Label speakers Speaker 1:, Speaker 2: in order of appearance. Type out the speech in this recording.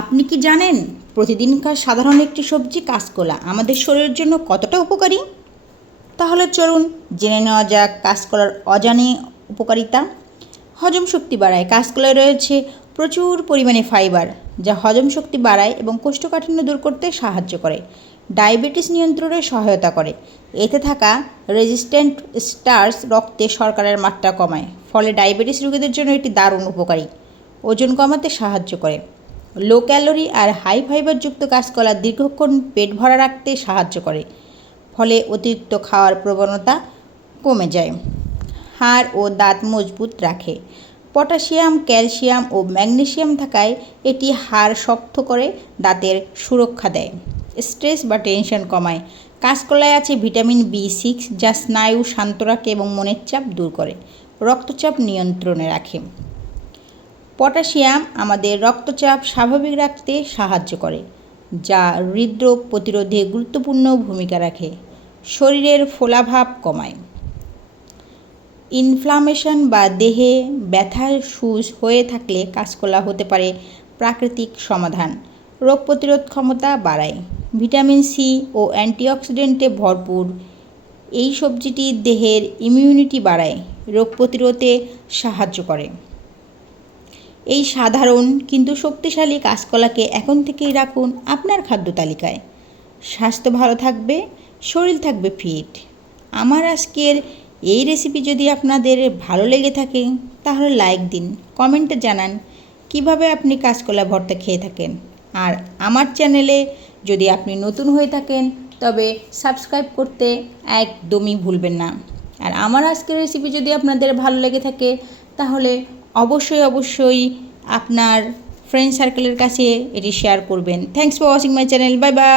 Speaker 1: আপনি কি জানেন প্রতিদিনকার সাধারণ একটি সবজি কাঁচকলা আমাদের শরীরের জন্য কতটা উপকারী? তাহলে চলুন জেনে নেওয়া যাক কাঁচকলার অজানে উপকারিতা। হজম শক্তি বাড়ায়। কাঁচকলায় রয়েছে প্রচুর পরিমাণে ফাইবার, যা হজম শক্তি বাড়ায় এবং কোষ্ঠকাঠিন্য দূর করতে সাহায্য করে। ডায়াবেটিস নিয়ন্ত্রণে সহায়তা করে। এতে থাকা রেজিস্ট্যান্ট স্টার্স রক্তে শর্করার মাত্রা কমায়, ফলে ডায়াবেটিস রোগীদের জন্য এটি দারুণ উপকারী। ওজন কমাতে সাহায্য করে। লো ক্যালোরি আর হাই ফাইবারযুক্ত কাঁচকলা দীর্ঘক্ষণ পেট ভরা রাখতে সাহায্য করে। ফলে অতিরিক্ত খাওয়ার প্রবণতা কমে যায়। হাড় ও দাঁত মজবুত রাখে। পটাশিয়াম, ক্যালসিয়াম ও ম্যাগনেসিয়াম থাকায় এটি হাড় শক্ত করে দাঁতের সুরক্ষা দেয়। স্ট্রেস বা টেনশন কমায়। কাঁচকলায় আছে ভিটামিন বি সিক্স যা স্নায়ু শান্ত রাখে এবং মনের চাপ দূর করে। রক্তচাপ নিয়ন্ত্রণে রাখে। পটাশিয়াম আমাদের রক্তচাপ স্বাভাবিক রাখতে সাহায্য করে, যা হৃদরোগ প্রতিরোধে গুরুত্বপূর্ণ ভূমিকা রাখে, শরীরের ফোলাভাব কমায়। ইনফ্লামেশন বা দেহে ব্যথার সুজ হয়ে থাকলে কাঁচকলা হতে পারে, প্রাকৃতিক সমাধান, রোগ প্রতিরোধ ক্ষমতা বাড়ায়। ভিটামিন সি ও অ্যান্টিঅক্সিডেন্টে ভরপুর এই সবজিটি দেহের ইমিউনিটি বাড়ায়, রোগ প্রতিরোধে সাহায্য করে। এই সাধারণ কিন্তু শক্তিশালী কাঁচকলাকে এখন থেকেই রাখুন আপনার খাদ্য তালিকায়। স্বাস্থ্য ভালো থাকবে, শরীর থাকবে ফিট আমার আজকের এই রেসিপি যদি আপনাদের ভালো লেগে থাকে, তাহলে লাইক দিন কমেন্টে জানান কীভাবে আপনি কাঁচকলা ভর্তা খেয়ে থাকেন। আর আমার চ্যানেলে যদি আপনি নতুন হয়ে থাকেন, তবে সাবস্ক্রাইব করতে একদমই ভুলবেন না। আর আমার আজকের রেসিপি যদি আপনাদের ভালো লেগে থাকে, তাহলে অবশ্যই অবশ্যই আপনার ফ্রেন্ড সার্কেলের কাছে এটি শেয়ার করবেন। Thanks for watching my channel bye bye